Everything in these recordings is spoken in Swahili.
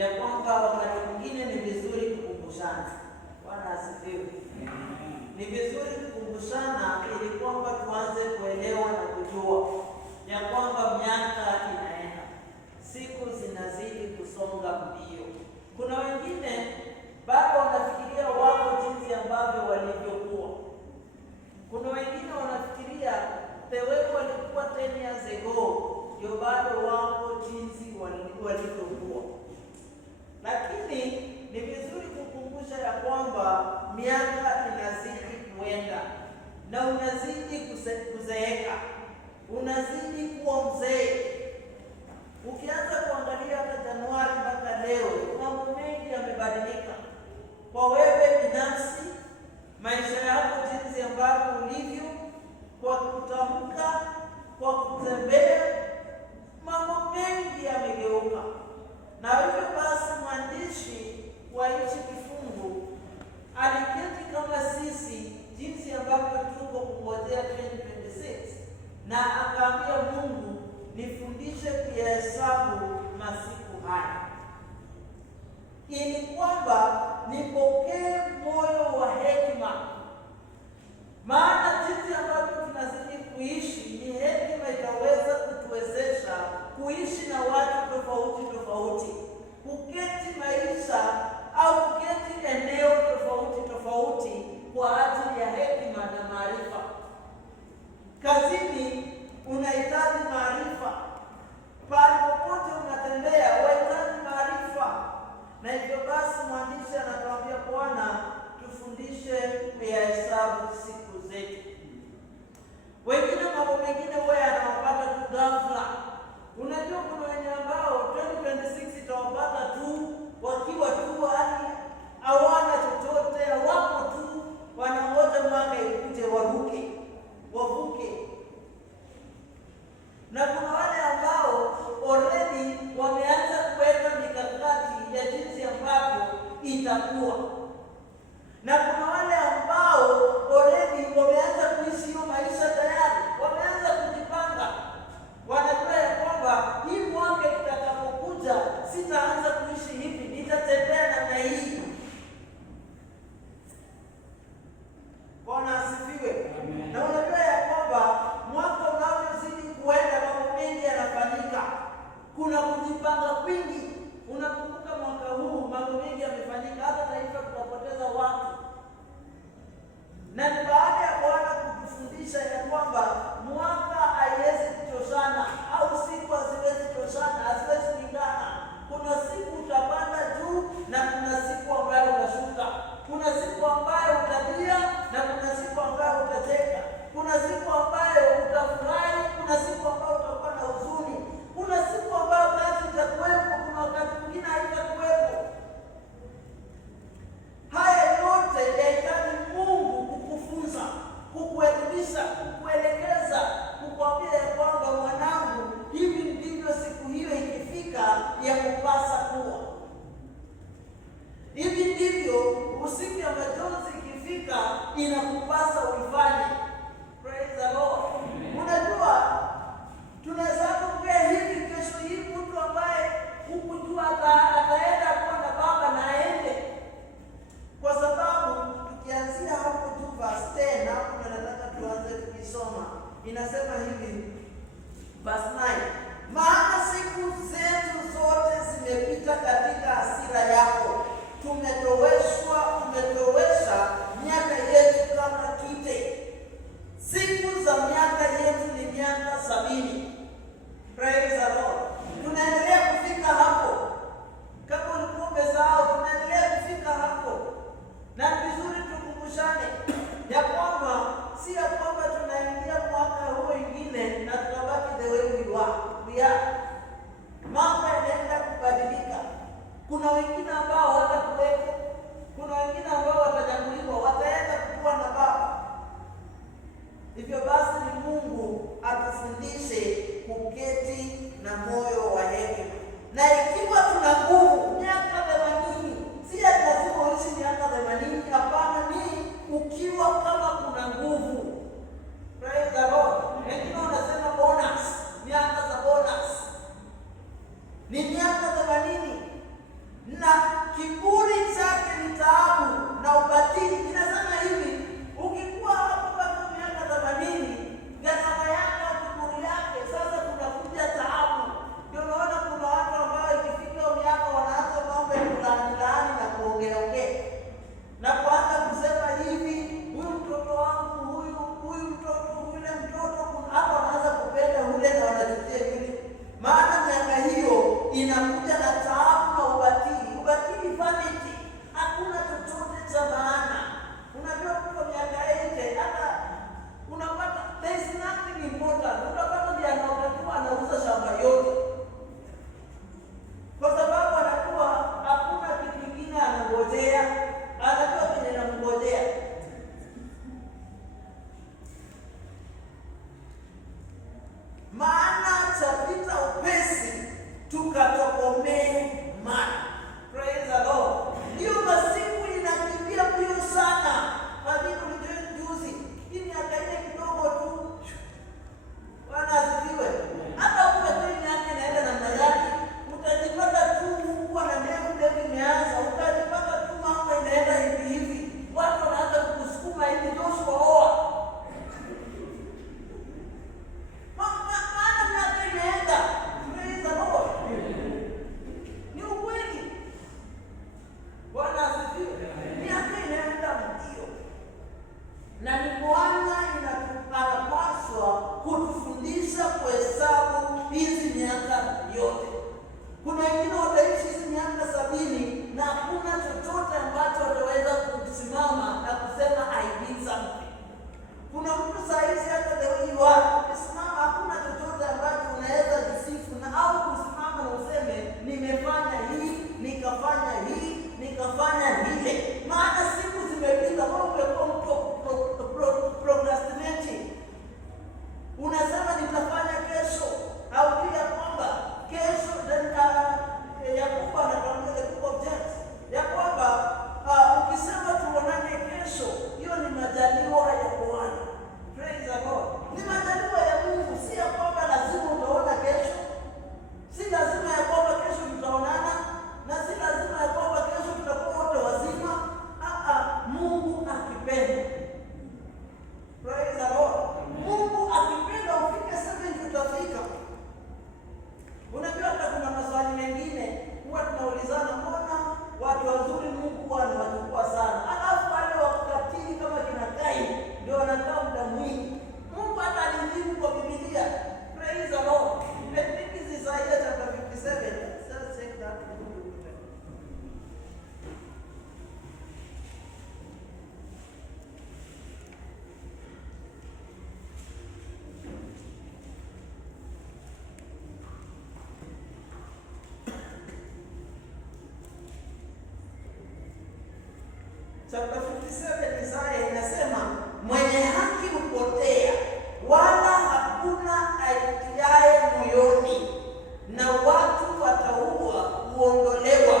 ya kwamba wakati mwingine ni vizuri kukumbushana. Bwana asifiwe. Ni vizuri kukumbushana ili kwamba tuanze kuelewa na kujua ya kwamba miaka inaenda, siku zinazidi kusonga mbio. Kuna wengine bado wanafikiria wako jinsi ambavyo walivyokuwa. Kuna wengine wanafikiria the way walikuwa 10 years ago ndio bado wako jinsi walivyokuwa. Lakini ni vizuri kukumbusha ya kwamba miaka inazidi kuenda na unazidi kuzeeka, unazidi kuwa mzee. Ukianza kuangalia hata Januari mpaka leo, mambo mengi yamebadilika kwa wewe binafsi, maisha yako jinsi ambavyo ulivyo, kwa kutamka, kwa kutembea, mambo mengi yamegeuka. Na hivyo basi mwandishi wa hichi kifungu aliketi kama sisi jinsi ambavyo tuko kungojea 2026 na akaambia Mungu, nifundishe kuyahesabu masiku haya ili kwamba nipokee moyo wa hekima. Maana jinsi ambavyo tunazidi kuishi, ni hekima itaweza kutuwezesha kuishi na watu tofauti tofauti, kuketi maisha au kuketi eneo tofauti tofauti kwa ajili ya hekima na maarifa. Kazini unahitaji maarifa, pale popote unatembea unahitaji maarifa. Na hivyo basi mwandishi anatuambia Bwana, tufundishe kuyahesabu siku zetu. Wengine mambo mengine huwa yanawapata tu ghafla. Unajua kuna wenye ambao 2026 itawapata tu wakiwa tu hali hawana chochote, hawako tu, wanangoja mwaka ikuje wavuke. Na kuna wale ambao already wameanza kuweka mikakati ya jinsi ambavyo itakuwa. Na kuna wale ambao already wameanza kuishi hiyo maisha tayari, wameanza kujipanga. Wanajua ya kwamba hii mwaka itakapokuja sitaanza kuishi hivi, nitatembea namna hii. Bwana asifiwe. Na unajua ya kwamba mwaka unavyozidi kuenda, mambo mengi yanafanyika. Kuna kujipanga kwingi. Unakumbuka mwaka huu mambo mengi yamefanyika, hata taifa tutapoteza watu. Na ni baada ya Bwana kutufundisha ya kwamba mwaka haiwezi kutoshana au siku haziwezi kutoshana, haziwezi kulingana. Kuna siku utapanda juu na kuna siku ambayo utashuka. Kuna siku ambayo utalia na kuna siku ambayo utacheka. Kuna siku ambayo utafurahi, kuna siku ambayo utakuwa na huzuni. Kuna siku ambayo kazi itakuwepo, kuna wakati mwingine haitakuwepo. Haya yote yahitaji Mungu kukufunza, kukuelimisha, kukuelekeza, kukwambia ya kwamba mwanangu, hivi ndivyo siku hiyo ikifika ya kupasa kuwa. Hivi ndivyo usiku ya majonzi ikifika inakupasa uifanye. Praise the Lord. Unajua tunaweza kupea hivi kesho hii mtu ambaye hukujua ataenda kuwa na baba na aende. Kwa sababu tukianzia hapo tu verse 10, hapo tunataka tuanze kuisoma. Inasema hivi verse 9, maana siku zetu zote zimepita katika hasira yako, tumetowesha miaka yetu kama kite. Siku za miaka yetu ni miaka 70. Praise the Lord. Tunaendelea kufika hapo. Kama ulikuwa umesahau, tunaendelea kufika hapo. Na vizuri tukumbushane ya kwamba si ya kwamba tunaingia mwaka huu mwingine na tunabaki the way we are. Mambo yanaenda kubadilika. Kuna wengine ambao hawatakuwepo. Kuna wengine ambao watachaguliwa, wataenda kuwa na baba. Hivyo basi ni Mungu atufundishe kuketi na moyo wa hekima. Na ikiwa tuna nguvu miaka 80, si lazima uishi miaka 80, hapana, ni ukiwa kama kuna nguvu. Praise the Lord. Wengine wanasema bonus, miaka za bonus. Ni miaka 80. inakuja na taabu na ubatili. Ubatili, vanity, hakuna chochote cha maana. Unajua kwa miaka yote hata unapata there is nothing important. Unapata ndiye anaotakiwa anauza shamba yote, kwa sababu anakuwa hakuna kitu kingine anangojea, anajua kwenye namngojea. Maana chapita upesi tukatokomee mali. Praise the Lord. Hiyo masiku inakimbia mbio sana. Lakini juzi hii miaka ile kidogo tu, Bwana asifiwe. Hata ukweli yake inaenda namna gani, utajipata tu kuwa na ndevu imeanza, utajipata tu mambo inaenda hivi hivi, watu wanaanza kukusukuma hivi, Joshua oa. Maana miaka inaenda. Praise the Lord. Ni ukweli. Bwana asifiwe. Miaka inaenda mbio, na ni Bwana anapaswa kutufundisha kuhesabu hizi miaka yote. Kuna wengine wataishi hizi miaka 70 na hakuna chochote ambacho wataweza kusimama na kusema I did something. Kuna mtu sahizi hata leo hii ukisimama hakuna chochote ambacho unaweza jisifu na au kusimama na useme nimefanya hii, nikafanya hii, nikafanya lile. Maana siku zimepita, wewe umekuwa procrastinating. Unasema nitafanya kesho, au pia kwamba kesho Yakobo anatuambia the book of James ya kwamba ukisema tuonane kesho, hiyo ni majaliwa ya Bwana. Praise the Lord. Ni majaliwa ya Mungu, si ya kwamba lazima utaona kesho, si lazima ya kwamba kesho tutaonana, na si lazima ya kwamba kesho tutakuwa wote wazima. Mungu akipenda. Praise the Lord. Mungu akipenda ufike 70 utafika. Unajua hata kuna maswali mengine huwa tunaulizana, mbona watu wazuri Mungu huwa anawachukua sana, alafu wale wakatili kama kina Kaini ndio wanakaa muda mwingi. Mungu hata alijibu kwa Biblia. Praise the Lord. I think this is Isaiah chapter 57. Let's check that. Chapter 57 Isaiah inasema, mwenye haki hupotea, wala hakuna aitiaye moyoni, na watu wataua huondolewa,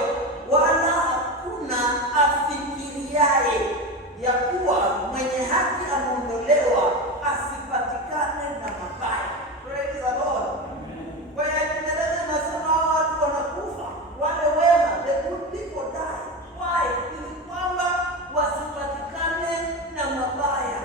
wala hakuna afikiriaye ya kuwa mwenye haki ameondolewa, asipatikane na mabaya. Praise the Lord. Kwa hiyo Kiingereza inasema watu wanakufa, wale wema, the good people die. Why? Ili kwamba wasipatikane na mabaya.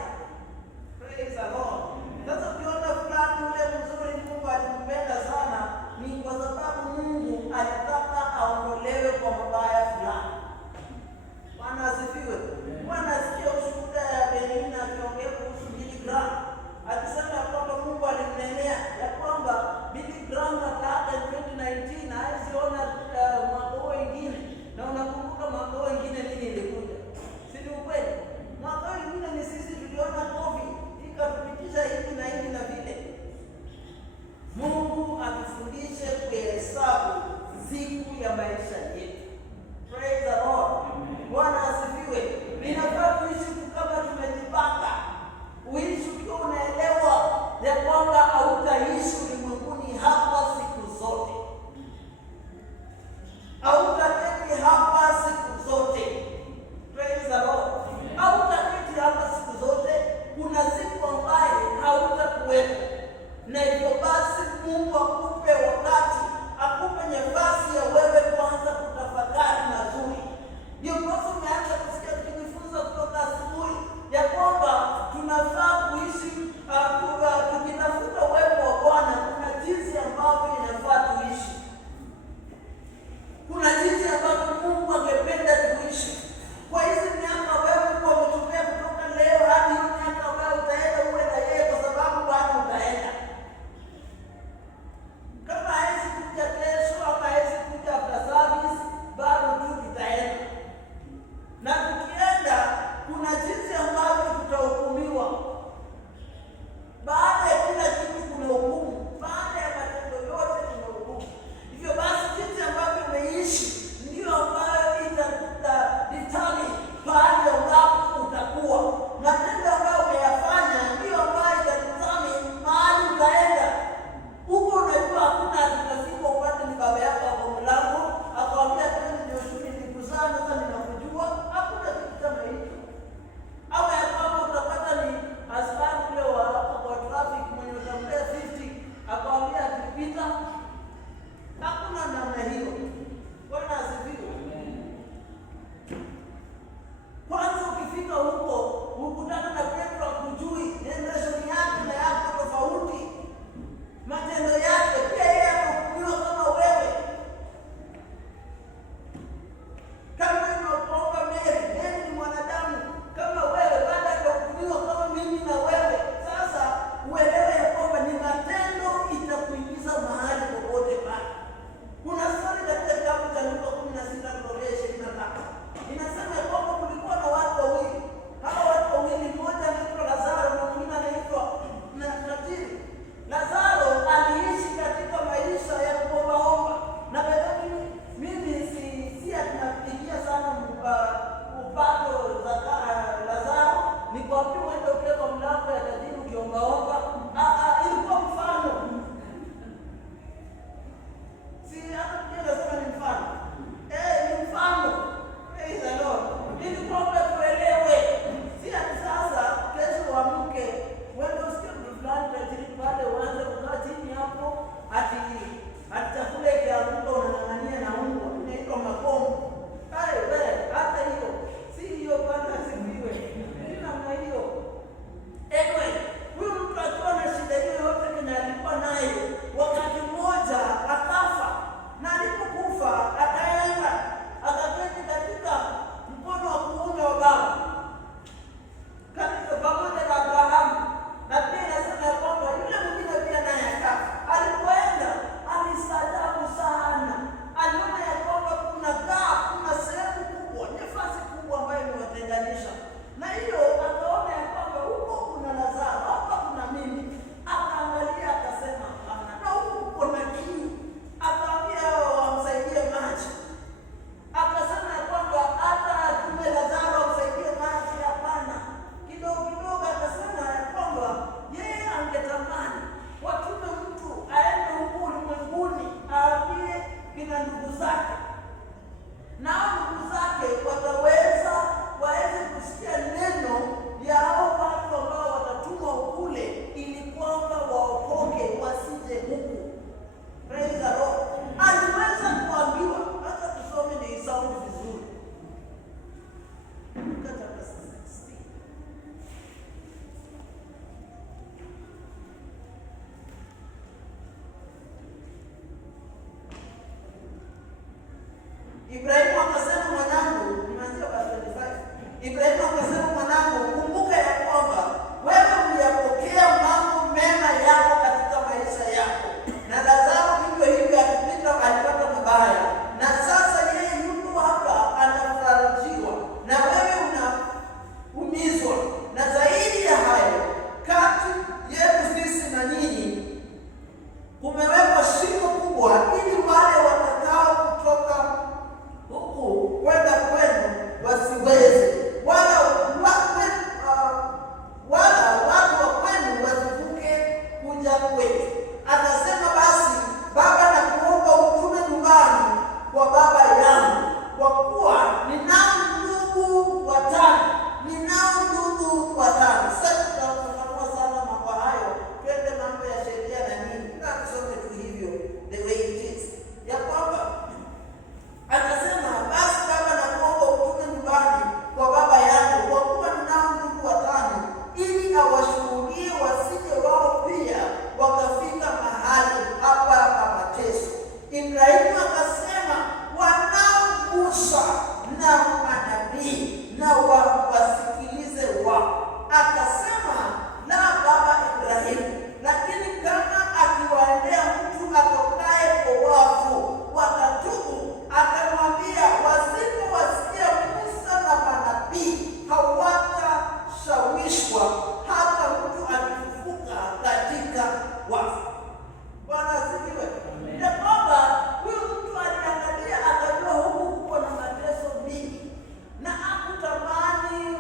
Ibrahimu akasema, mwanangu, nimeanzia verse 25. Ibrahimu akasema, mwanangu, kumbuka ya kwamba wewe uliyapokea mambo mema yako katika maisha yako, na Lazaro hivyo hivyo alipata mabaya, na sasa yeye yuko hapa anafarijiwa, na wewe unaumizwa. Na zaidi ya hayo, kati yetu sisi na nyinyi kumewekwa shimo kubwa, ili wale watakao kutoka huku kwenda kwenu wasiweze, wala watu wa kwenu wasivuke kuja kwetu. Akasema, basi baba, nakuomba utume nyumbani kwa baba yangu, kwa kuwa ninao ndugu watano. Sasa tutafafanua sana mambo hayo, twende mambo ya sheria na nini, tusome tu hivyo the way it is, ya kwamba akasema, basi baba, nakuomba utume nyumbani kwa baba yangu, kwa kuwa ninao ndugu watano, ili awashuhudie, wasije wao pia wakafika mahali hapa pa mateso. Ibrahimu akasema, wanao Musa na manabii, na wasikilize wao. Akasema, la baba Ibrahimu, lakini kama akiwaendea mtu atokaye kwa wafu wakatubu, akamwambia, wasipowasikia Musa na manabii hawatashawishwa hata mtu akifufuka katika wafu. Bwana asifiwe. Ya kwamba huyu mtu aliangalia akajua huku kuko na mateso mingi, na hakutamani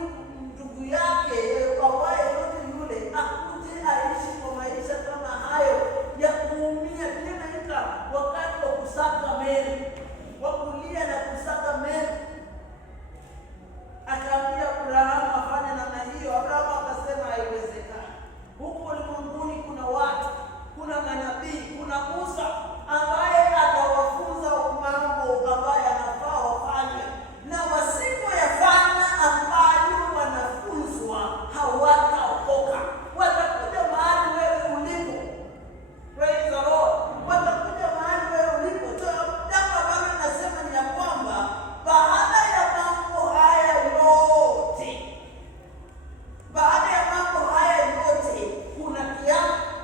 ndugu yake awaye yote yule akuje aishi kwa maisha kama hayo ya kuumia. Inaita wakati wa kusaka meli, wa kulia na kusaka meli. Akaambia Abrahamu afanye namna hiyo. Abrahamu akasema, haiwezekani. Huko ulimwenguni kuna watu, kuna manabii, kuna Musa ambaye atawafunza mambo ambayo yanafaa wafanye, na wasipoyafanya ambayo wanafunzwa hawataokoka. Watakuja mahali wewe ulipo. Praise the Lord. Watakuja mahali wewe ulipo. Jambo ambalo nasema ni ya kwamba baada ya mambo haya yote,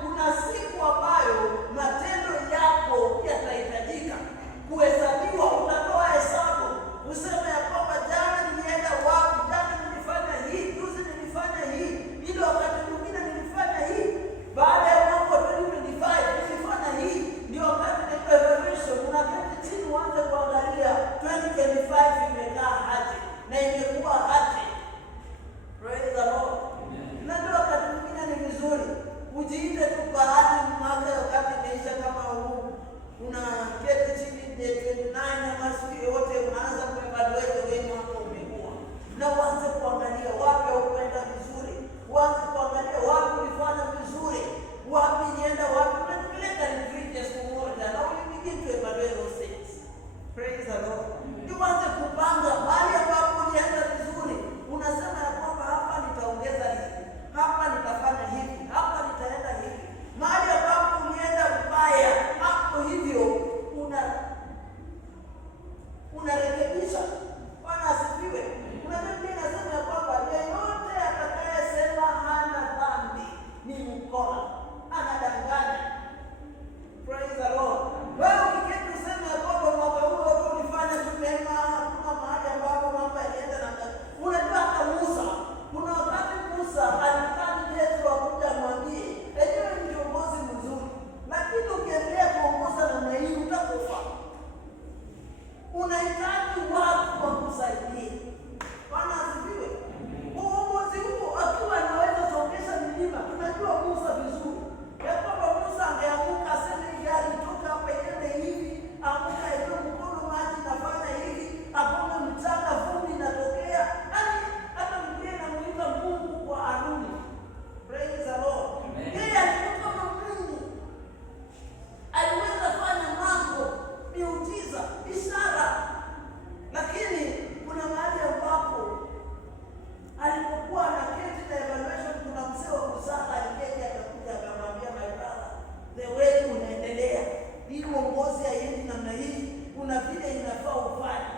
kuna siku ambayo matendo yako yatahitajika kuhesabiwa. Utatoa hesabu, useme ya kwamba jana nilienda wapi, jana nilifanya hii, juzi nilifanya hii, ile wakati mwingine nilifanya hii, baada ya mwaka 2025 nilifanya hii. Ndio wakati ni evaluation, unaketi chini uanze kuangalia 2025 imekaa aje na imekuwa aje. Praise the Lord. Na ndio wakati mwingine ni vizuri ujiite tu bahati mwaka wakati imeisha, kama huu unaketi chini day 29 ama siku yote unaanza kuevaluate wewe mwaka umekuwa, na uanze kuangalia wapi ukwenda vizuri, uanze kuangalia wapi ulifanya vizuri, wapi nienda wapi. Unapeleka retreat ya siku moja na you begin to evaluate those things. Praise the Lord. Uanze kupanga mahali ambapo ulienda vizuri, unasema ya kwamba hapa nitaongeza hivi, hapa nitafanya hivi, hapa nitaenda hivi. Mahali ambapo ulienda vibaya, hapo hivyo unarekebisha. Bwana asifiwe. Unajua Biblia inasema ya kwamba yeyote atakayesema hana dhambi ni mkora, anadanganya. Praise the Lord. Wewe ukiketi useme ya kwamba mwaka huu wote ulifanya tu mema, hakuna mahali ambapo mambo yalienda namna. Unajua hata Musa, kuna wakati Musa alikani Petro akuja amwambie, "Ewe ni kiongozi mzuri, lakini ukiendelea kuongoza namna hii utakufa. Unahitaji watu wa kusaidia." Bwana asifiwe. Uongozi huo akiwa anaweza songesha milima. Tunajua Musa vizuri, ya kwamba Musa angeamuka aseme hivi, alitoka hapa iende hivi, amuka ilo mkono maji nafanya hivi, akonga mchanga vumbi inatokea. Yaani hata Biblia inamuita Mungu kwa Haruni. Praise the Lord. Yeye alikuwa kama Mungu, aliweza fanya mambo, miujiza, ishara. Lakini kuna mahali ambapo alipokuwa anaketi na evaluation, kuna mzee wa kusaka aliketi akakuja akamwambia, my brother, the way unaendelea hii uongozi haiendi namna hii, kuna vile inafaa ufanye.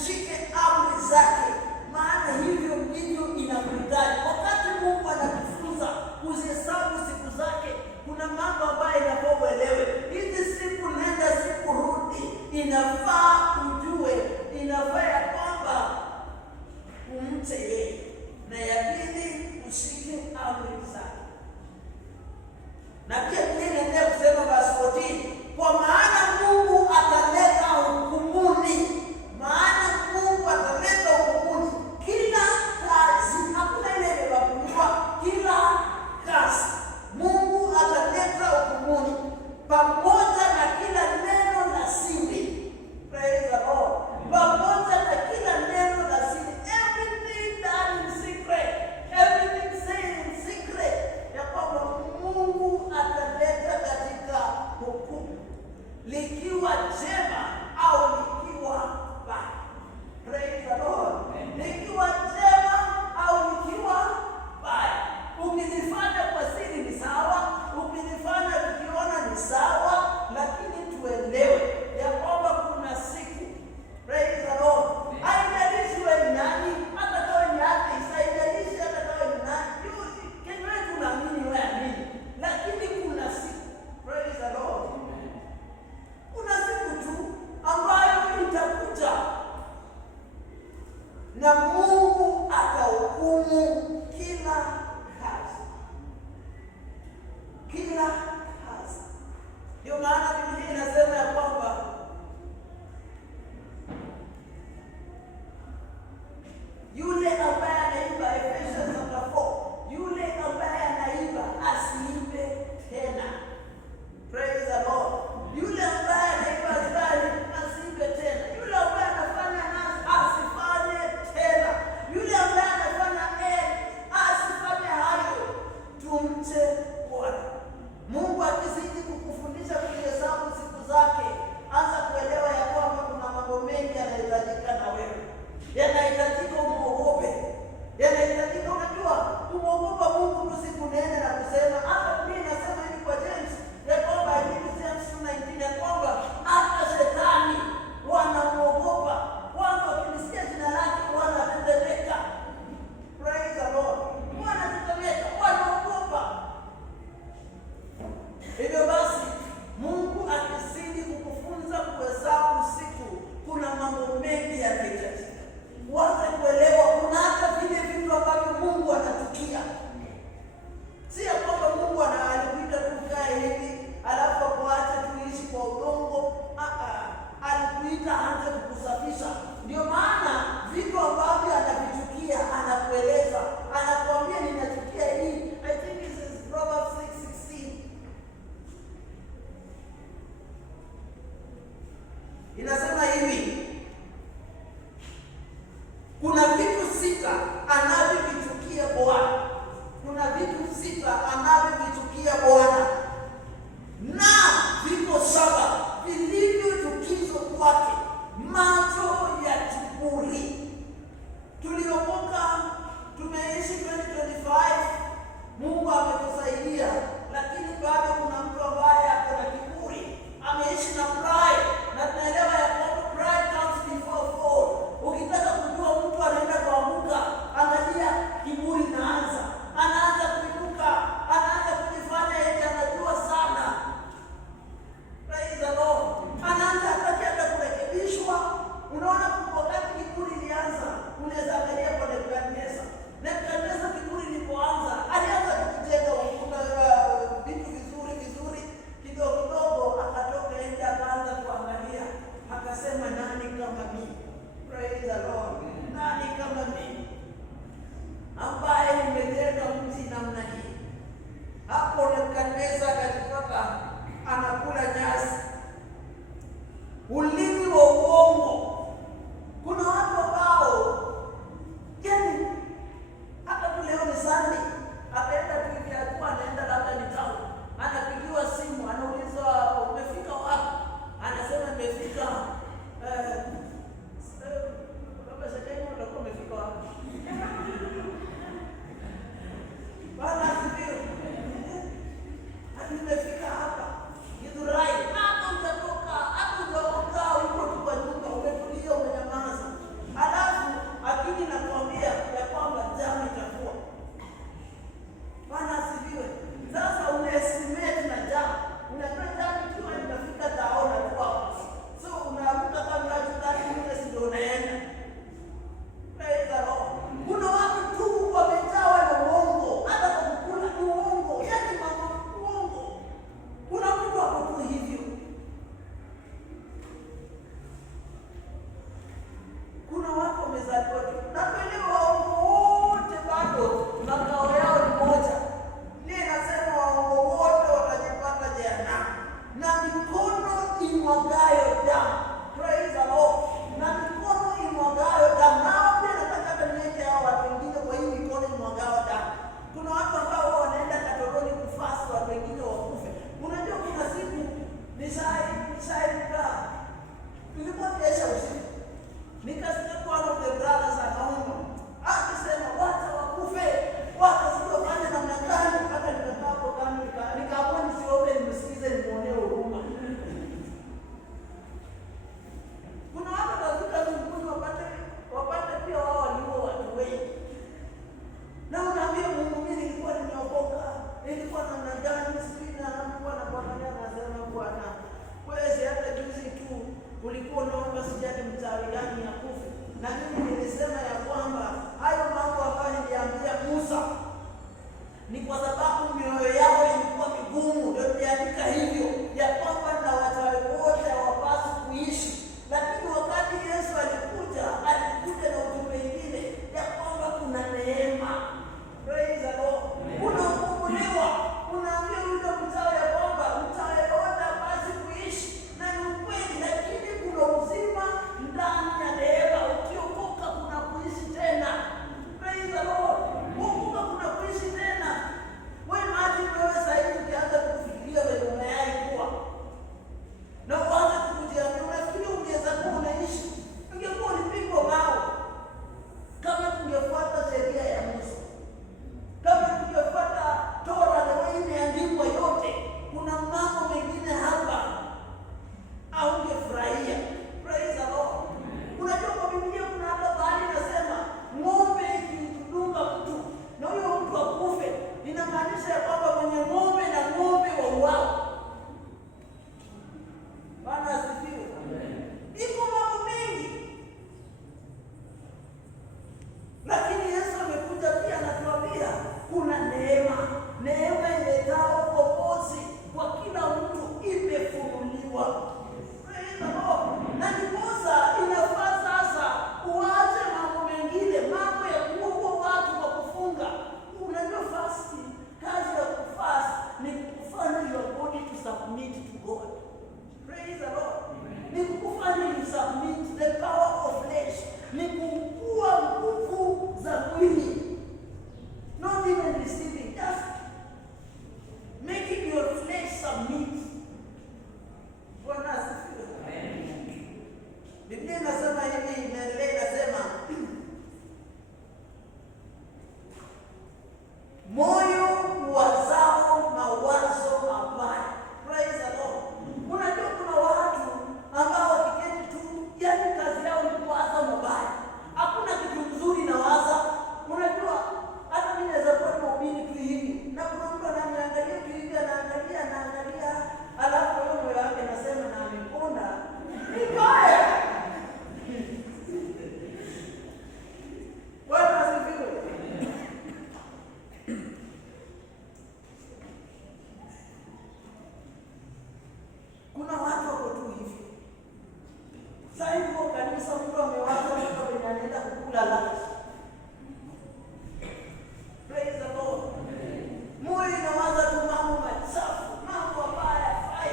tushike amri zake, maana hivyo ndivyo inamhitaji. Wakati Mungu anatufunza kuzihesabu siku zake, kuna mambo ambayo inafaa uelewe. Hizi siku nenda siku rudi, inafaa ujue, inafaa ya kwamba umche yeye, na ya pili ushike amri zake. Na pia tunaendelea kusema verse 14, kwa maana Mungu ataleta hukumuni, kila kazi. Hakuna ile imebaguliwa, kila kazi Mungu ataleta hukumuni, pamoja na kila neno la siri. Praise the Lord. Pamoja na kila neno la siri, everything done in secret, everything said in secret, ya kwamba Mungu ataleta katika hukumu, likiwa jema au likiwa baya. Praise the Lord. Likiwa jema au likiwa baya. Ukizifanya kwa siri ni sawa, ukizifanya tukiona ni sawa, lakini tuelewe ya kwamba kuna siku. Praise the Lord. Haijalishi wewe ni nani, hata kama ni atheist, haijalishi hata kama ni nani. Kenyewe tunaamini wewe amini, lakini kuna siku. Praise the Lord. Kuna siku tu ambayo itakuja na Mungu atahukumu kila kazi, kila kazi. Ndio maana Biblia inasema ya kwamba yule ambaye anaiba, Ephesians 4, yule ambaye anaiba asiibe tena. Praise the Lord. Yule ambaye anaiba asiibe tena. Yule ambaye anafanya nasi asifanye tena. Yule ambaye anafanya asifanye hayo. Tumche Bwana. Mungu akizidi kukufundisha kuhesabu siku zake, anza kuelewa ya kwamba kuna mambo mengi yanahitajika na wewe. Yanahitajika umuogope. Yanahitajika, unajua, umuogopa Mungu tusikunene na kusema. Hata mimi nasema hivi kwa James, ya kwamba James 2:19, ya kwamba hata shetani wanamuogopa. Kwanza ukisikia jina lake wanatetemeka. Praise the Lord. Wanatetemeka, wanaogopa. Hivyo basi, Mungu akizidi kukufunza kuhesabu siku, kuna mambo mengi yanahitajika. Waza kuelewa, kuna hata vile vitu ambavyo Mungu anatukia. Si ya kwamba Mungu alikuita tukae hivi alafu akuache tuishi kwa udongo. Alikuita aanze kukusafisha. Ndio maana vitu ambavyo anavichukia anakueleza, anakuambia ninachukia hii. I think this is Proverbs 6:16. Inasema hivi, kuna vitu sita anavyovichukia Bwana. Kuna vitu sita anavyovichukia Bwana, na viko 7 vilivyo chukizo kwake: macho ya kiburi. Tuliokoka, tumeishi 2025, Mungu ametusaidia, lakini bado kuna mtu ambaye ako na kiburi, ameishi na pride, na tunaelewa ya kwamba pride comes before fall. Ukitaka kujua mtu anaenda kuanguka, kuzaliwa tu. Na kweli waongo wote bado makao yao ni moja. Biblia inasema waongo wote watajipata jehanamu, na mikono imwagayo damu. Praise the Lord. Na mikono imwagayo damu. Nao pia nataka niweke hao watu wengine kwa hii mikono imwagayo damu. Kuna watu ambao wanaenda katoroni kufasi watu wengine wakufe. Unajua kuna siku nishaika tulikuwa kesha usiku, nikasikia kwa one of the brothers anaomba akisema wacha wakufe, wacha sio fanya namna gani, mpaka nimekaa hapo kama nikaamua nisiombe, nimsikize, nimuonee huruma. Kuna watu watafuta mbinguni wapate pia wao walio watu wengi, na unaambia Mungu, mimi nilikuwa nimeokoka, nilikuwa namna gani, sijui na Mungu anakuangalia anasema Bwana wewe hata juzi tu ulikuwa unaomba sijati mtawi gani ya kufa, na mimi nilisema ya kwamba hayo mambo ambayo niliambia Musa ni kwa sababu mioyo yao ilikuwa migumu, ndio niliandika hivyo ya kwamba na wachawi wote hawapaswi kuishi. Lakini wakati Yesu alikuja na ujumbe mwingine ya kwamba kuna neema. Praise the Lord. Unaokolewa, unaambia yule mchawi ya kwamba mchawi wote hapaswi kuishi, na ni ukweli, lakini kuna uzima ndani ya neema. Ukiokoka kuna kuishi tena. Praise the Lord. Ukiokoka kuna kuishi tena. Wewe maji wewe sasa hivi ukianza kufikiria wewe umeai kuwa na uanze kujiambia unafikiri ungeweza kuwa unaishi, ungekuwa ulipigwa mawe kama tungefuata sheria ya Musa, kama tungefuata Torah na wewe imeandikwa yote. Kuna mambo mengine hapa au ungefurahia. Praise the Lord. Unajua kwa Biblia kuna hata bahari inasema ng'ombe ikimdunga mtu na huyo mtu akufe, inamaanisha ya kwamba mwenye ng'ombe na ng'ombe wauao. Bwana asifiwe. Iko mambo mengi, lakini Yesu amekuja pia anatuambia kuna neema. Neema iletao ukombozi kwa kila mtu imefunuliwa. Praise the Lord. Na ndiposa inafaa sasa uache mambo mengine, mambo ya kuua watu kwa kufunga. Unajua fasting, kazi ya kufast ni kufanya your body to submit to God. Praise the Lord. Ni kufanya you submit the power of flesh. Ni kukua nguvu za mwili. Not even receiving, just making your flesh submit. Bwana asifiwe. Biblia inasema hivi, inaendelea inasema moyo wazao mawazo mabaya. Praise the Lord. Unajua kuna watu ambao wakiketi tu, yani kazi yao ni kuwaza mabaya. Hakuna kitu mzuri na waza. Unajua hata mimi naweza kuwa mhubiri tu hivi, na kuna mtu ananiangalia tu hivi, anaangalia, alafu yeye moyo wake anasema na amekonda. Ni baya. Bwana asifiwe. Kuna watu wako tu hivi. Sasa hivi kwa kanisa mtu amewaza mtu anaenda kukula lunch. Praise the Lord. Moyo inawaza tu mambo machafu, mambo mabaya, fai.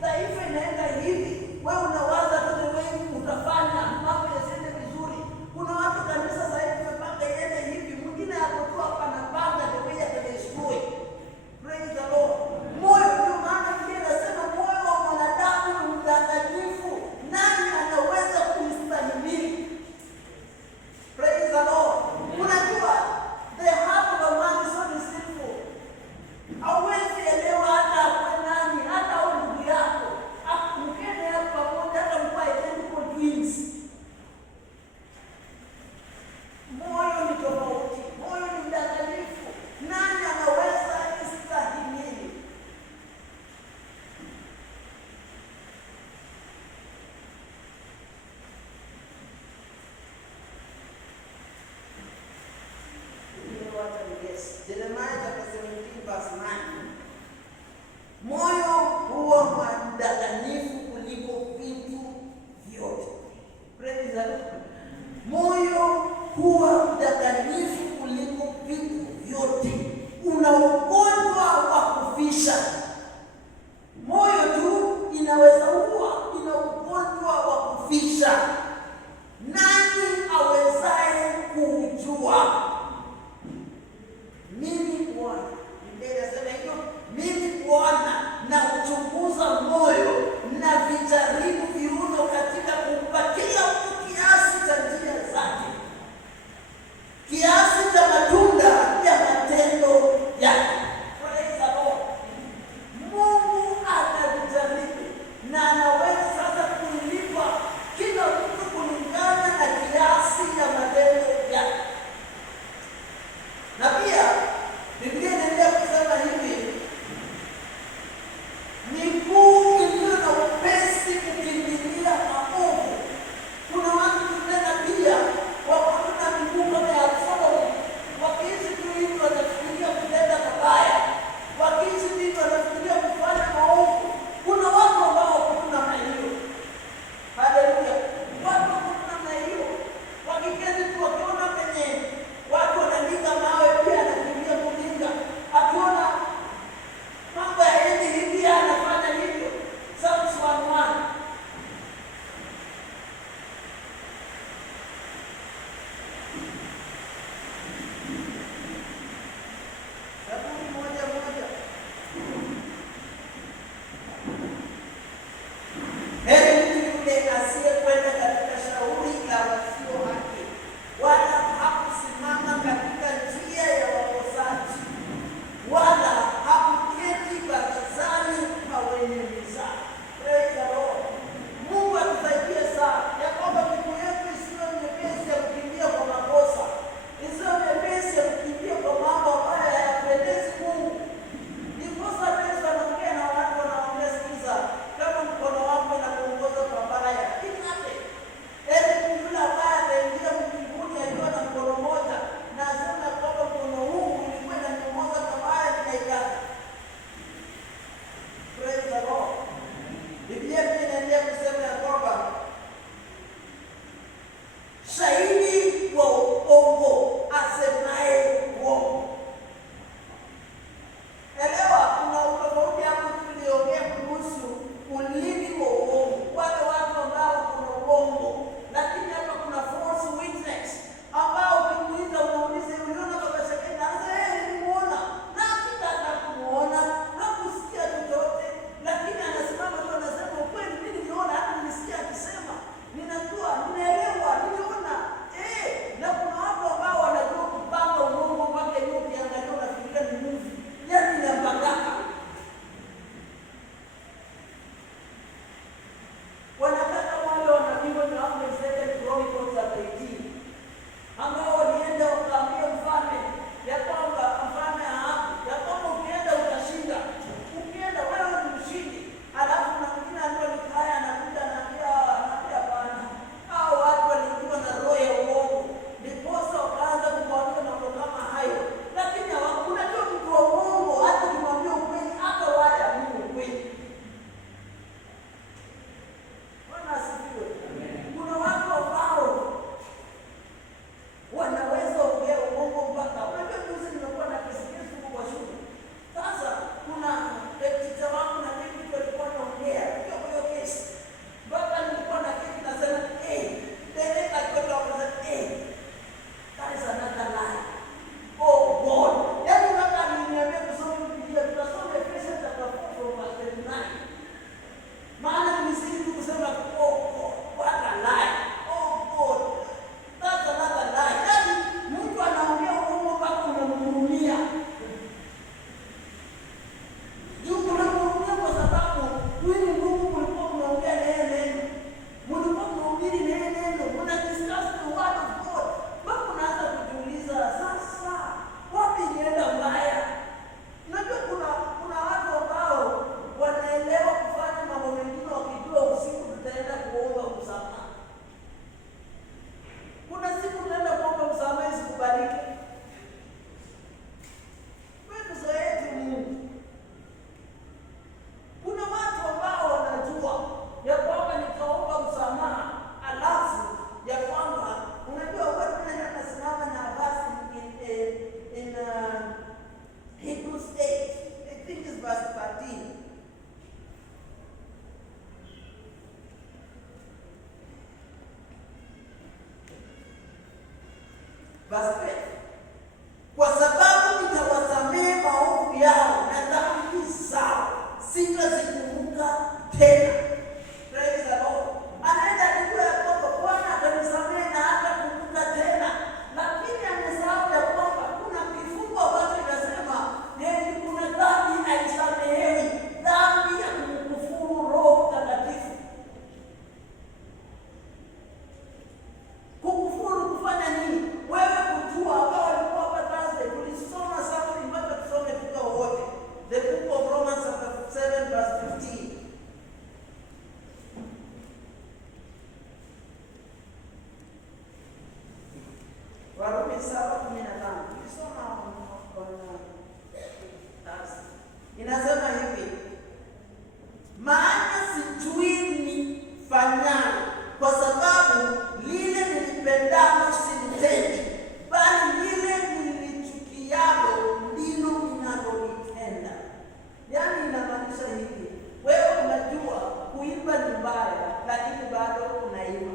Taifa inaenda hivi. Wewe unawaza tu wewe utafanya mambo yasiende vizuri. Kuna watu kanisa sasa hivi wamepanga iende hivi. Mwingine hapo tu hapa anapanga the way ya destroy. Praise the Lord. Moyo ndio maana Biblia inasema moyo wa mwanadamu ni mdanganyifu, nani anaweza kumstahimili? Praise the kuisha. Nani awezaye kujua? Mimi Bwana, Biblia inasema hivyo, mimi Bwana na uchunguza moyo na vijaribu viuno katika kumpatia mtu kiasi cha njia zake, kiasi cha matunda ya matendo yake. Praise the Lord. Mungu anajaribu na anaweza sasa kulipa kila mtu Verse 12. Kwa sababu nitawasamehe maovu yao na dhambi zao sitazikumbuka tena. Praise the Lord. Anaenda kujua ya kwamba Bwana atanisamehe na hata kumbuka tena, lakini amesahau ya kwamba kuna kifungu ambacho inasema kuna dhambi haisamehewi, dhambi ya kumkufuru Roho Mtakatifu. Kukufuru kufanya nini? Wewe kujua ambao walikuwa hapa Thursday, tulisoma sana mpaka tusome tukiwa wote. The book of Romans chapter 7 verse 15. Warumi 7:15. Tulisoma inasema hivi, maana sijui nifanyalo, kwa sababu lile nilipendalo silitendi, bali lile nilichukialo ndilo ninalolitenda. Yaani inamaanisha hivi, wewe unajua kuiba ni mbaya, lakini bado unaiba.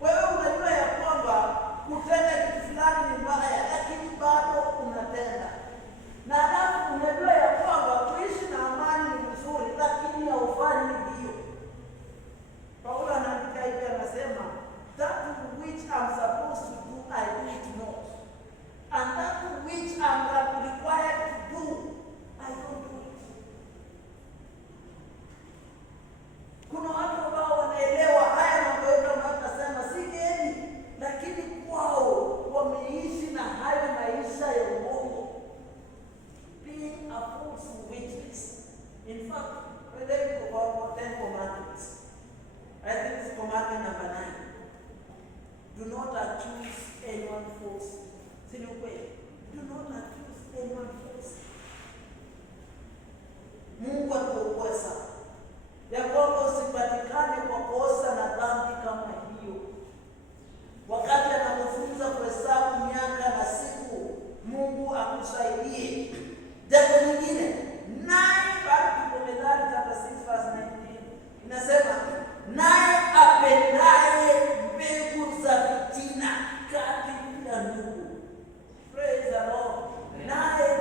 Wewe unajua ya kwamba kutenda kitu fulani ni mbaya, lakini bado unatenda. Na halafu unajua ya kwamba kuishi na amani ni mzuri, lakini haufanyi hiyo. Paulo anaandika hivi, anasema that which I'm supposed to do I do it not, and that which I'm required to do I don't do it. Kuna watu ambao wanaelewa haya mambo yote ambayo tunasema si geni, lakini kwao wameishi na hayo maisha ya uongo, being a false witness. In fact, when they go about 10 commandments, I think it's commandment number 9. Do not accuse anyone falsely. Sini ukweli. Do not accuse anyone falsely. Mungu atuokoe sana ya kwamba usipatikane kwa kosa na dhambi kama hiyo. Wakati anapofunza kuhesabu miaka na siku, Mungu akusaidie. Jambo lingine, naye bado Methali chapter 6 verse 19 inasema, naye apendaye mbegu za fitina kati ya ndugu. Praise the Lord. Naye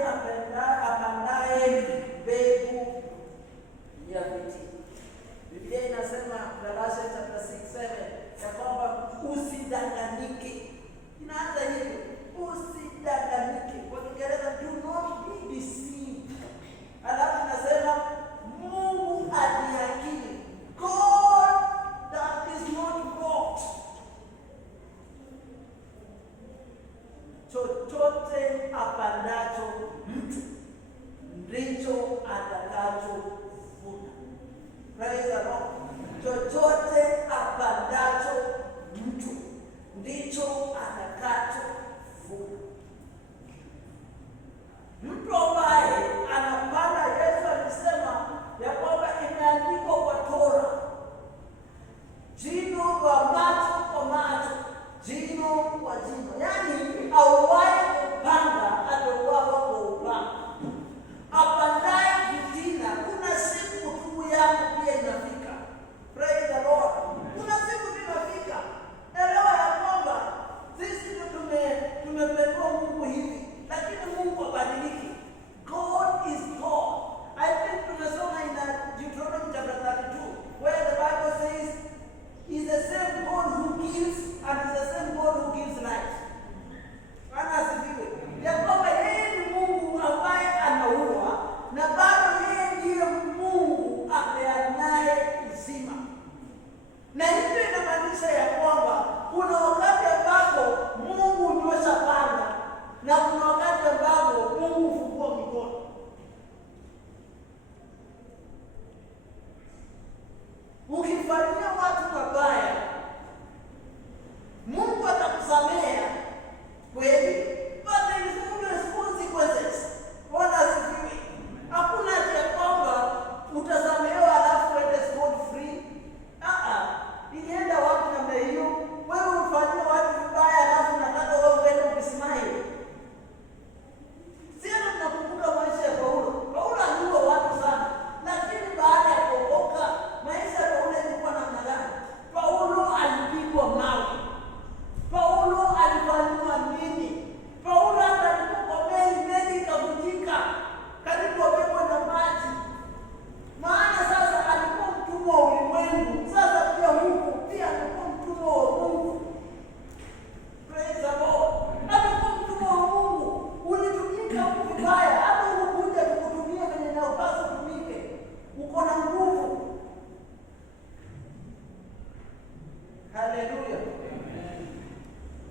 Haleluya.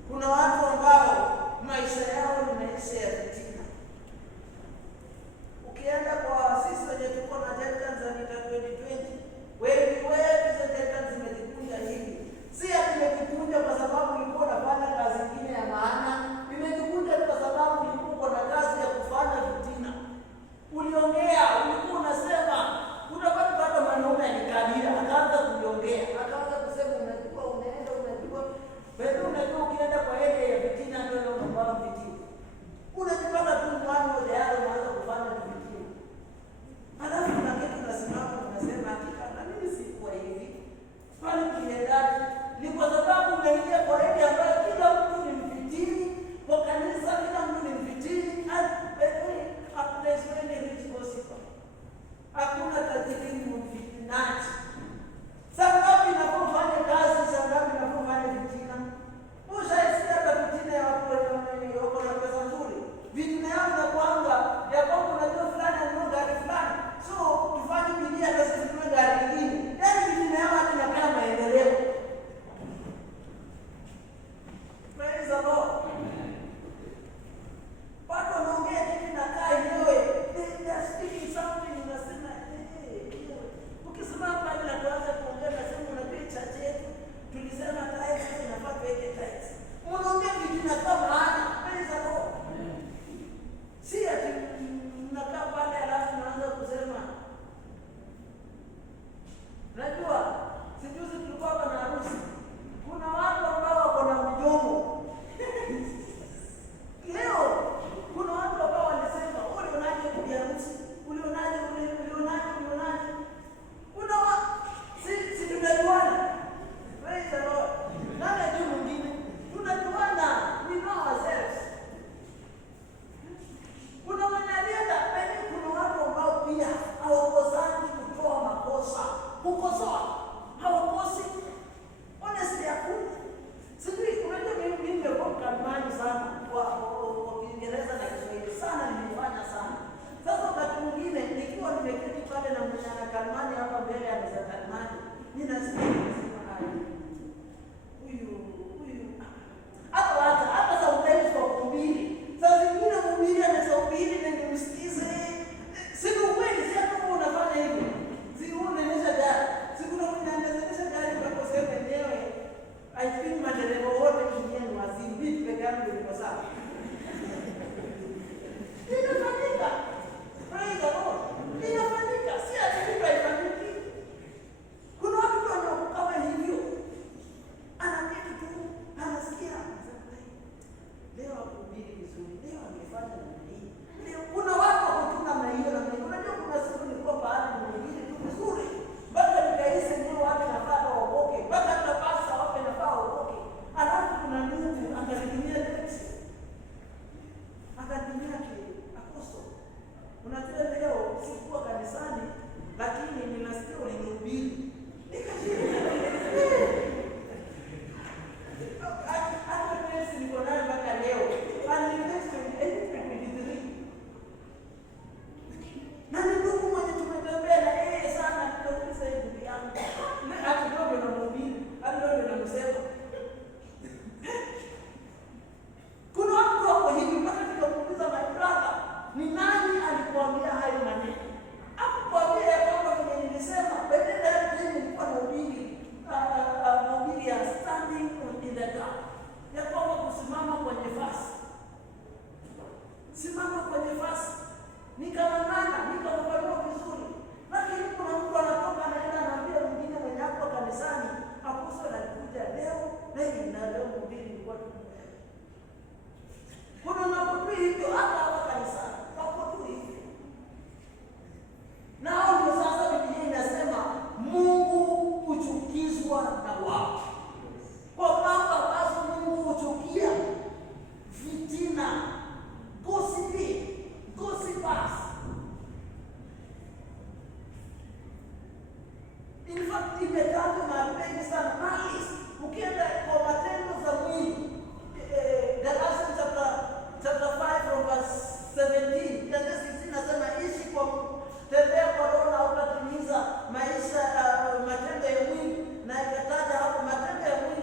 Kuna watu ambao maisha yao ni maisha ya fitina. Ukienda kwa sisi wenye tuko na Delta za 2020, wengi wetu za Delta zimejikunja hivi. Si ati tumejikunja kwa sababu ulikuwa unafanya kazi nyingine ya maana. Nimejikunja kwa sababu ulikuwa na kazi ya kufanya fitina. Uliongea, ulikuwa unasema, unapata bado mwanaume alikalia, akaanza kuongea, akaanza kusema unajua unaenda unajua. Wewe unajua ukienda kwa area ya fitina ndio unaomba fitina. Unajipata tu mwani wa tayari unaanza kufanya fitina. Halafu na kitu unasimama unasema hakika na mimi sikuwa hivi. Kwani kiendaje? Ni kwa sababu umeingia kwa area ambayo kila mtu ni mfitini, kwa kanisa kila mtu ni mfitini. Hakuna tajiri mfitinaji. Saa ngapi unapofanya kazi, saa ngapi unapofanya fitina? Ushaisikia hata fitina ya watu wenye wako na pesa nzuri. Fitina yao inakuanga ya kwamba unajua fulani anunua gari fulani, so tufanye bidii hata sisi tununue gari lingine. Yaani fitina yao hata inakaa maendeleo. Praise the Lord. Watu wanaongea kitu inakaa yenyewe. They are speaking something unasema ukisimama pale na tuanze kuongea nasema unajua church yetu tulisema tithes inafaa tuweke tithes. Unaongea vitu inakaa maana. Praise the Lord. Si ati mnakaa pale alafu unaanza kusema unajua sijuzi tulikuwa hapa na harusi. Kuna watu ambao wako na mdomo. Leo kuna watu ambao walisema ulionaje kwa harusi? Ulionaje? Unawa si tunajuana. Praise the Lord. Nani ajui mwingine? Tunajuana. We know ourselves. Kuna wanalienda pale, kuna watu ambao pia hawakosani kutoa makosa. Kukosoa. Hawakosi. Honestly hakuna. Sijui unajua mimi nimekuwa mkalimani sana kwa Kiingereza na Kiswahili sana nimefanya sana. Sasa wakati mwingine nikiwa nimeketi pale na mwenye kalimani hapa mbele ya meza kalimani, ninasikia huyu hata sometimes kwa kuhubiri. Saa zingine mhubiri anasahubiri na nimsikize. Siku kweli si hata kama unafanya hivyo. Siku unaendesha gari. Siku unaendesha gari kwa sema yenyewe. I think madereva wote duniani wazimu. Vipi peke yangu niko sawa? Inafanyika. Praise the Lord. Inafanyika. Si ati kitu haifanyiki. Kuna watu wanaokuwa kama hivyo. Anaketi tu, anasikia. Leo akuhubiri vizuri. Leo amefanya nini? Leo kuna watu wakutuna na hiyo na hiyo. Unajua kuna siku nilikuwa pahali nimehubiri tu vizuri. Mpaka nikahisi ndio watu nafaa waokoke. Mpaka hata pasta wape nafaa waokoke. Alafu kuna Mungu akanitumia text. Akanitumia apostle. Unajua leo sikuwa kanisani lakini ninasikia ulinihubiri. Nikashiriki. Hata pesa niko nayo mpaka leo. Alinivest in 2023. Na ni ndugu mwenye tumetembea na yeye sana nikauliza hivi ndugu yangu. Hata ndio namhubiri, hata ndio namsema. Kuna watu wako hivi mpaka nikamuuliza my brother, ni nani alikuambia hayo maneno? Hakukwambia ya kwamba kwenye nilisema, badala ya mimi nilikuwa nahubiri ya standing in the gap. Ya kwamba kusimama kwenye fasi. Simama kwenye fasi. Nikamangana, nikafafanua vizuri. Lakini kuna mtu anatoka anaenda anaambia mwingine mwenye hapo kanisani, apostle alikuja leo, na leo mhubiri nilikuwa tumwelewa. Kuna napotu hivyo hata kanisani, napotu hivyo. Na hao ndio sasa Biblia inasema Mungu huchukizwa na wao. Kwa mambo ambazo Mungu huchukia, fitina, gossipers. In fact, imetajwa mahali pengi sana. Malice. Ukienda kwa matendo za mwili, Galatians chapter 5 from verse 17. Tende 16 nasema ishi kwa tembea kwa roho na utatimiza maisha matendo ya mwili, na ikataja hapo matendo ya mwili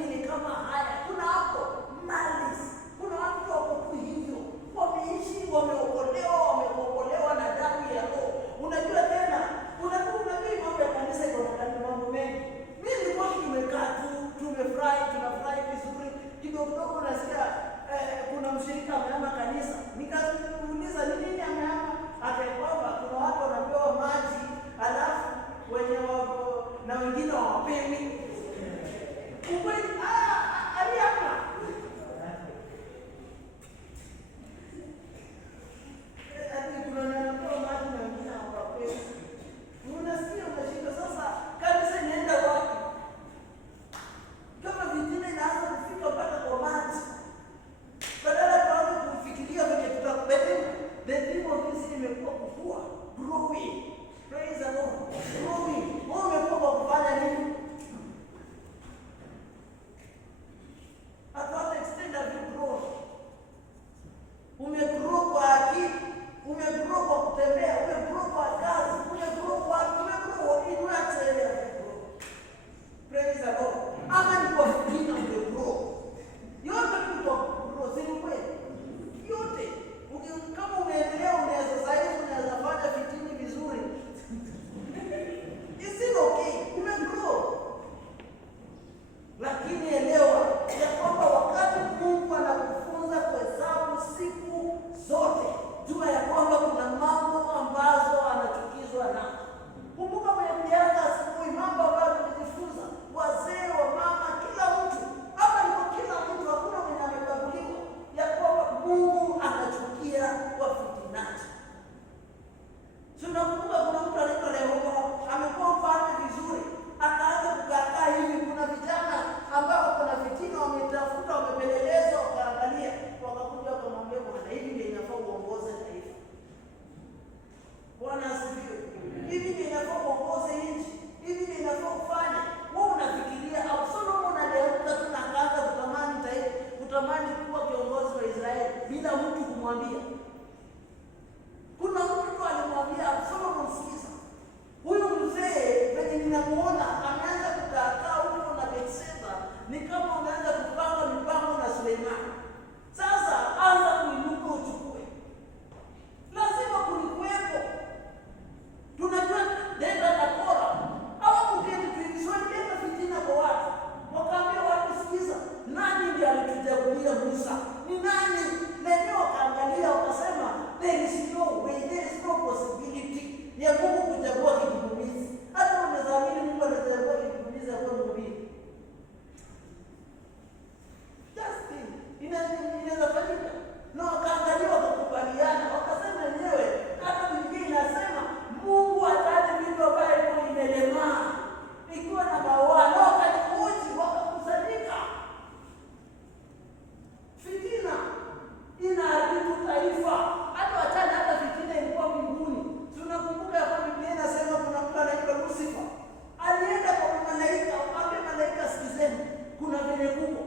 kuna venye kuko.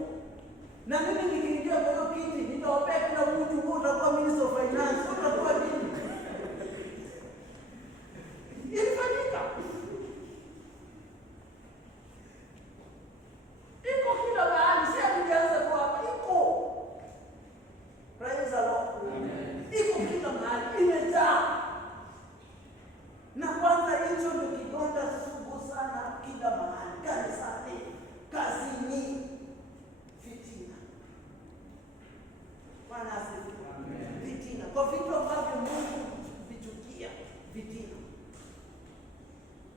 Na mimi nikiingia kwa hiyo kiti, nitawapea kila mtu huo utakuwa Minister of Finance, utakuwa nini? Ilifanyika. Iko kila mahali, si hatujaanza tu hapa, iko. Praise the Lord. Iko kila mahali, imejaa. Na kwanza hicho ndio kidonda sugu sana kila mahali, kanisani, kazini, fitina. Bwana asifiwe. Fitina. Kwa vitu ambavyo Mungu vichukia, fitina.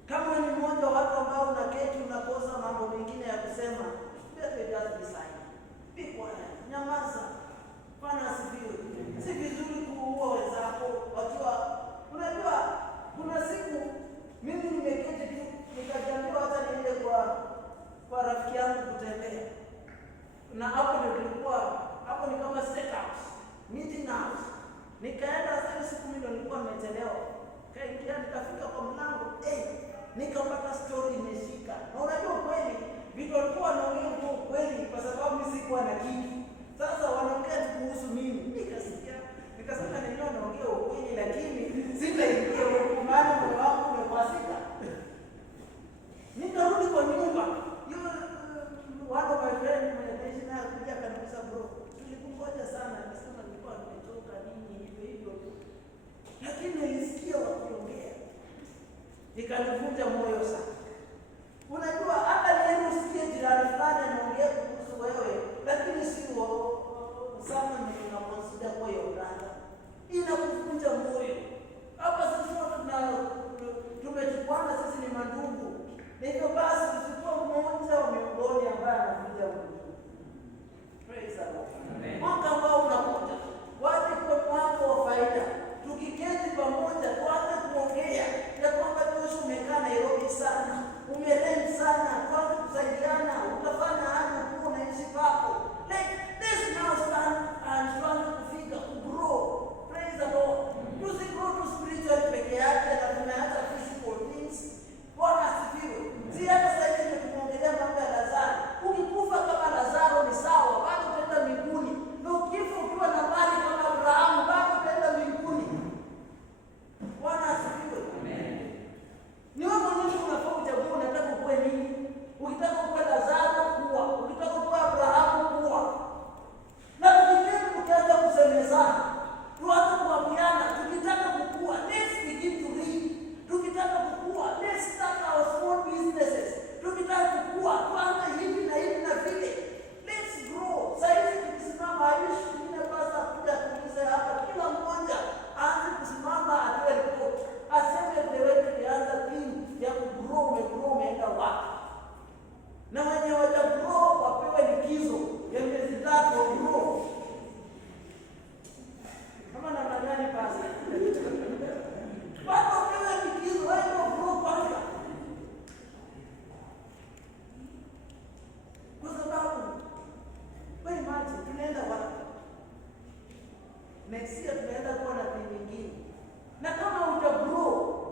Kama ni mmoja wa watu ambao unaketi unakosa mambo mengine ya kusema, let me just be silent. Be quiet. Nyamaza. Bwana asifiwe. Si vizuri kuua wenzako wakiwa, unajua kuna siku mimi nimeketi tu nikajiambia hata niende kwa rafiki yangu kutembea. Na hapo ndio tulikuwa, hapo ni kama state house, meeting house. Nikaenda sasa, siku mimi nilikuwa nimechelewa. Kaingia nikafika kwa mlango, nikapata story imeshika. Na unajua kweli vitu walikuwa wanaongea kwa kweli, kwa sababu mimi sikuwa na kitu. Sasa wanaongea kuhusu mimi. Nikasema nilio naongea ukweli, lakini sitaingia huko maana moyo wangu umepasika. Nikarudi kwa nyumba. One of my friends mwenye naye kuja kanisa, bro, tulikungoja sana. Nikasema nilikuwa nimechoka nini hivyo. Lakini nilisikia wakiongea, nikanivunja moyo sana. Unajua hata leo usikie jirani fulani anaongea kuhusu wewe, lakini sio sana mimi na consider kwa hiyo brother. Inakuvunja moyo. Hapa sisi tumechukwana, sisi ni mandugu. Na hivyo basi usikuwa mmoja wa miongoni ambaye anavunja moyo. Praise the Lord. Mwaka ambao unakuja, waje kwa mwaka wa faida. Tukiketi pamoja tuanze kuongea ya kwamba Joshua umekaa Nairobi sana, umelend sana, tuanze kusaidiana, utafanya hapo huko na nchi pako. Let's now stand and tuanze kufika kugrow. Praise the Lord. Tusigrow tu spiritual peke yake na tunaacha physical things. Bwana asifiwe. Si hata sasa hivi tunaongelea mambo ya Lazaro. Ukikufa kama Lazaro ni sawa, bado utaenda mbinguni. Na ukifa ukiwa na mali kama Abrahamu, bado utaenda mbinguni. Bwana asifiwe. Amen. Ni wewe mwenyewe unafaa uchague unataka kuwa nini? Ukitaka kuwa Lazaro kuwa, ukitaka kuwa Abrahamu kuwa. Na tukianza kusemezana, tuanze kuambiana, tukitaka kukua, let's begin to read. Tukitaka kukua, let's start our small businesses. Tukitaka kukua, tuanze hivi na hivi na vile. Let's grow. Sasa hivi tukisimama, aishi kile basa kuja tulize hapa, kila mmoja aanze kusimama atoe report. Aseme wewe tulianza timu ya kugrow, umeenda wapi? Na wenye wajagrow wapewe likizo ya miezi 3 wa grow. Kama namna gani basi? Watu wapewe likizo, wao grow kwanza. Kwa sababu wewe imagine tunaenda wapi? Next year tunaenda kuwa na timu nyingine. Na kama utagrow,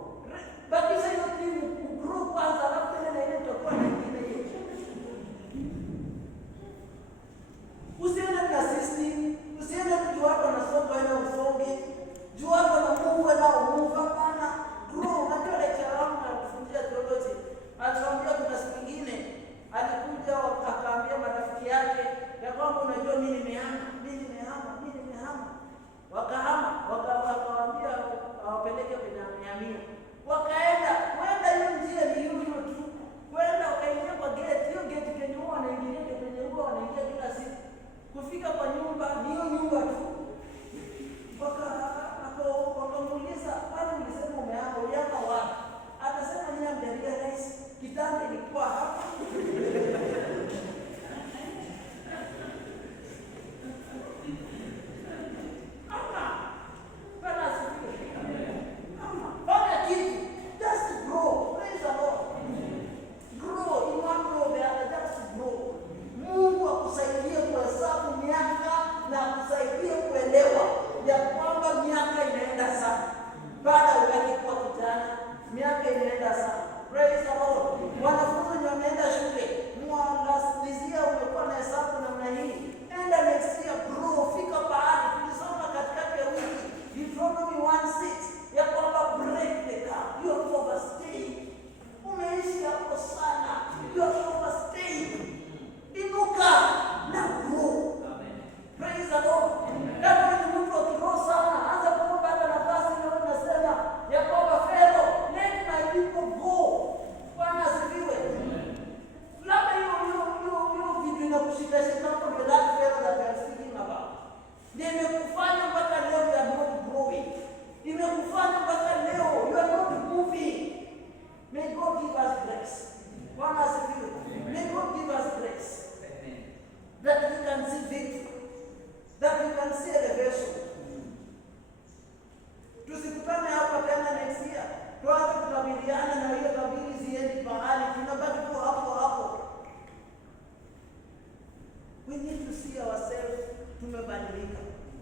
bakisha hiyo timu kugrow kwanza, alafu tena na ile tutakuwa na nyingine hiyo. Usiende na system, usiende mtu wako anasonga wewe usonge. Juu wako na Mungu na Mungu hapana. Grow. Unajua lecture wangu na kufundisha theology. Atuambia kuna siku nyingine alikuja akaambia marafiki yake ya kwamba unajua mimi nimehama. Wakawaambia awapeleke kwenye Miami. Wakaenda, kwenda hiyo njia ni hiyo tu. Kwenda wakaingia kwa gate, hiyo gate kenye huwa wanaingia kwenye huwa wanaingia kila siku. Kufika kwa nyumba ni hiyo nyumba tu. Wakamuuliza, "Bwana ulisema umehama, ulienda wapi?" Akasema ni amjalia rais, kitanda ilikuwa hapa. Ama that we can see victory, that we can see elevation. Tusikutane hapa tena next year, tuanze kutabiriana na hiyo tabiri ziendi mahali, tunabaki tu hapo hapo. We need to see ourselves tumebadilika.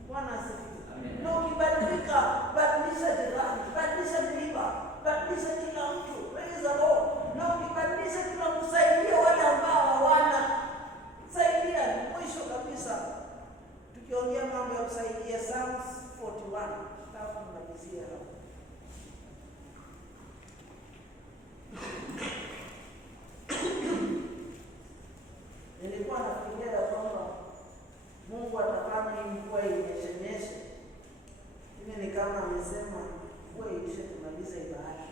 Bwana asifiwe. Na ukibadilika, badilisha jirani, badilisha neighbor, badilisha kila mtu. Praise the Lord. Na ukibadilisha kila mtu, saidia wale ambao hawana. Saidia mwisho kabisa. Tukiongea mambo ya kusaidia, Psalms 41. Tutaanza kumalizia hapo. Nilikuwa nafikiria kwamba Mungu atafanya mvua inyeshe. Mimi ni kama amesema mvua iishe tumalize ibada.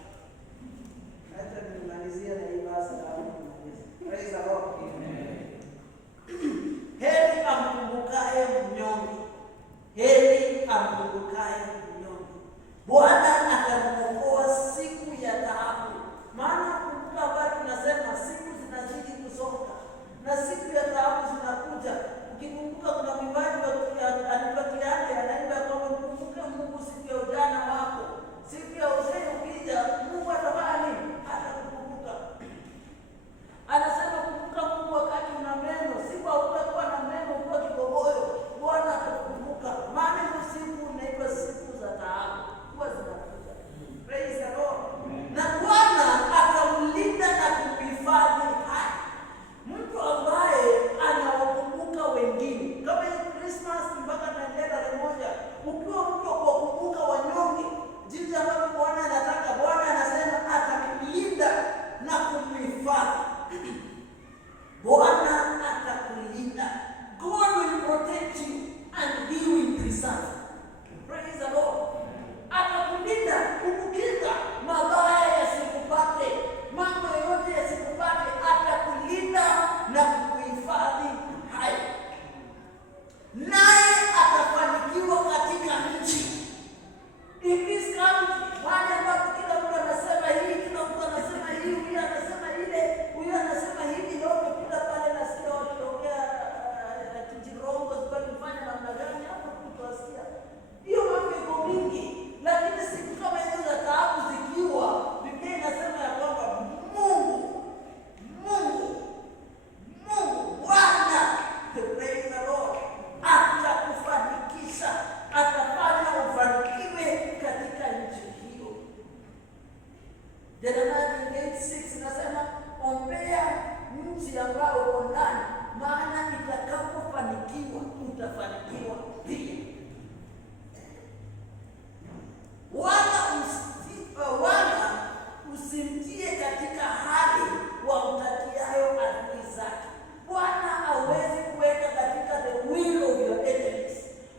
Hata nimalizia na ibada salamu tumalize. Praise the Lord. Amen. Heri amkumbukaye mnyonge. Heri amkumbukaye mnyonge. Bwana atamwokoa siku ya taabu. Maana kumbuka bado tunasema siku zinazidi kusonga na siku ya taabu zinakuja. Ukikumbuka kuna mwimbaji alipaki yake anaimba kwamba kumbuka Mungu siku ya ujana wako. Siku ya uzee ukija, Mungu atafanya nini? Atakukumbuka. Anasema kumbuka Mungu wakati una meno, siku hautakuwa na meno kwa kibogoyo. Bwana atakukumbuka. Maana hizo siku inaitwa siku za taabu. Huwa zinakuja. Praise the Lord. Na Bwana atamlinda na kumhifadhi hai. Mtu ambaye anawakumbuka wengine. Kama ni Christmas mpaka tunaendelea tarehe moja. Ukiwa mtu wa kukumbuka wanyonge, jinsi ambavyo Bwana anataka, Bwana anasema atakulinda na kumhifadhi. Bwana atakulinda. God will protect you and He will preserve. Praise the Lord. Atakulinda, kukukinga, mabaya yasikupate, mambo yote yasikupate. Atakulinda na kukuhifadhi hai. Naye atafanikiwa katika nchi. In this country, wale ambapo kila mtu anasema hii, kila mtu anasema hii, huyu anasema ile, huyu anasema hivi, ndio kila pale nasikia wakiongea kijirongo sio kufanya namna gani hapo tutawasikia. Hiyo mambo iko mingi, lakini siku kama hizo za taabu zikiwa, Biblia inasema ya kwamba Mungu Bwana, praise the Lord, atakufanikisha, atafanya ufanikiwe katika nchi hiyo. Jeremiah 8:6 inasema ombea nchi ambayo uko ndani, maana itakapofanikiwa utafanikiwa pia. Wala usimtie katika hali wamtakiayo adui zake. Bwana hawezi kuweka katika the will of your enemies.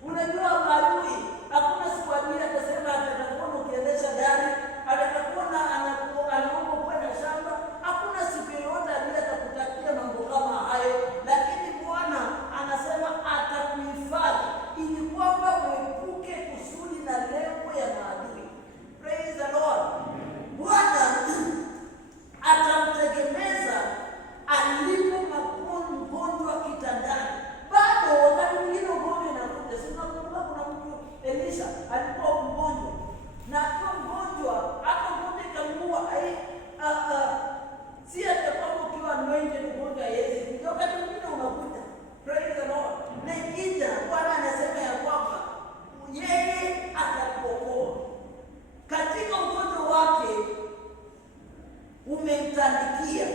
Unajua maadui, hakuna siku adui atasema atakuona ukiendesha gari, atakuona anaomba kwenda shamba. Hakuna siku yoyote adui atakutakia mambo kama hayo, lakini Bwana anasema atakuhifadhi ili kwamba uepuke kusudi na lengo ya maadui. Praise the Lord. Bwana atamtegemeza alipo mgonjwa kitandani. Bado wakati mwingine ugonjwa inakuja. Sasa kuna mtu Elisha alikuwa mgonjwa. Na kwa mgonjwa, hata mgonjwa ikamuua, si hata kama ukiwa anointed ugonjwa Yesu. Ndio wakati mwingine unakuja. Praise the Lord. Na ikija, Bwana anasema ya kwamba yeye atakuokoa. Katika ugonjwa wake umemtandikia.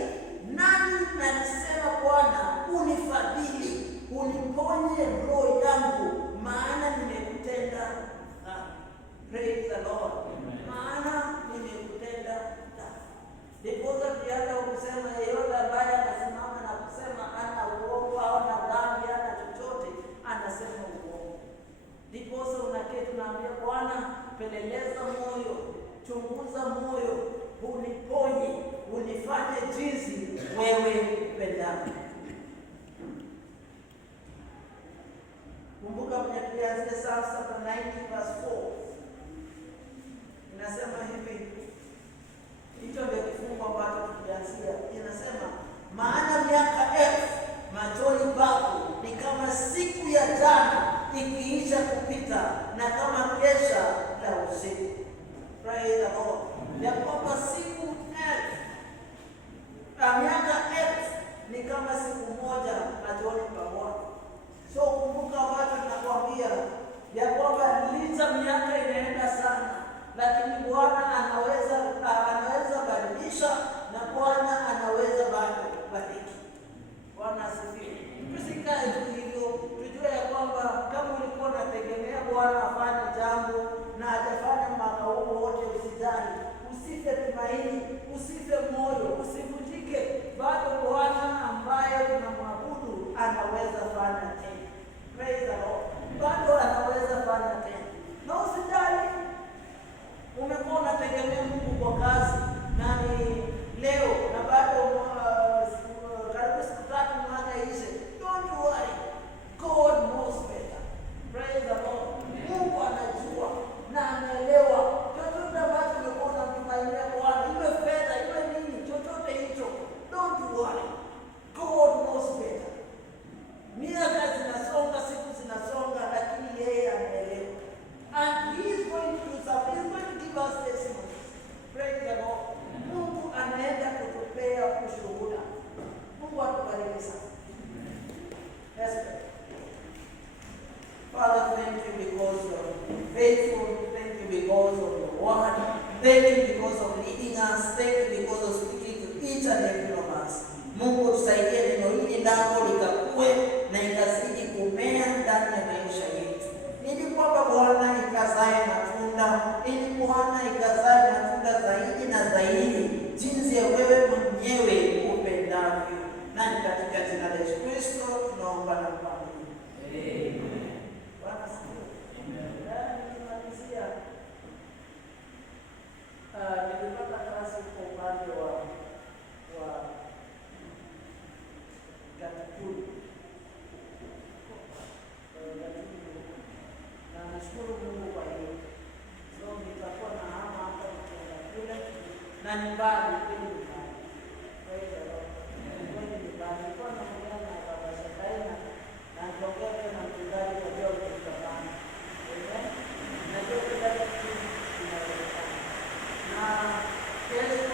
Nani alisema Bwana unifadhili, uniponye roho yangu, maana nimekutenda dhambi. Praise the Lord. Maana nimekutenda dhambi. Ndipo tukianza kusema yeyote ambaye anasimama na kusema ana uongo au na dhambi ana chochote, anasema uongo. Ndipo unaketi unaambia Bwana, peleleza moyo, chunguza moyo, uniponye, unifanye jinsi wewe upendavyo. Kumbuka mwenye tulianzia Psalms 90:4. Inasema hivi. Hicho ndio kifungu ambacho tulianzia. Inasema maana miaka elfu machoni pako ni asifiwe. Tusikae tu hivyo, tujue ya kwamba kama ulikuwa unategemea Bwana afanye jambo na hajafanya mwaka huu wote, usijali, usife tumaini, usife moyo, usivunjike. Bado Bwana ambaye tunamwabudu anaweza fanya tena. Praise the Lord. Bado anaweza fanya tena. Na usijali, umekuwa unategemea Mungu kwa kazi na ni leo na bado karibu siku 3 mwaka ishe. Don't worry. God knows better. Praise the Lord. Mungu anajua na anaelewa chochote ambacho umekuwa unamtumainia Bwana, iwe fedha, iwe nini, chochote hicho. Don't worry. God knows better. Miaka zinasonga, siku zinasonga, lakini yeye anaelewa. And he is going to do something. He is going to give us testimonies. Praise the Lord. Mungu anaenda kutupea ushuhuda. Mungu atubariki sana. Let's pray. Father, thank you because you are faithful. Thank you because of your word. Thank you because of leading us. Thank you because of speaking to each and every one of us. Mungu tusaidie neno hili lako likakue na ikazidi kumea ndani ya maisha yetu, ili kwamba Bwana ikazae matunda, ili Bwana ikazae matunda zaidi na zaidi, jinsi ya wewe mwenyewe upendavyo. Na ni katika jina la Yesu Kristo tunaomba na kuamini. Amen. Bwana sifiwe. Amen. Nikimalizia, nilipata kazi kwa upande wa Gatukulu. Na nashukuru Mungu kwa hiyo. So nitakuwa na hama hapa nikienda kule na nyumbani kile nyumbani. Praise the Lord. Kwani nyumbani kwa naongea na baba Shakaina na nitaongea na mchungaji kwa leo tutapanga. Amen. Na ndio kila kitu kinawezekana. Na kesho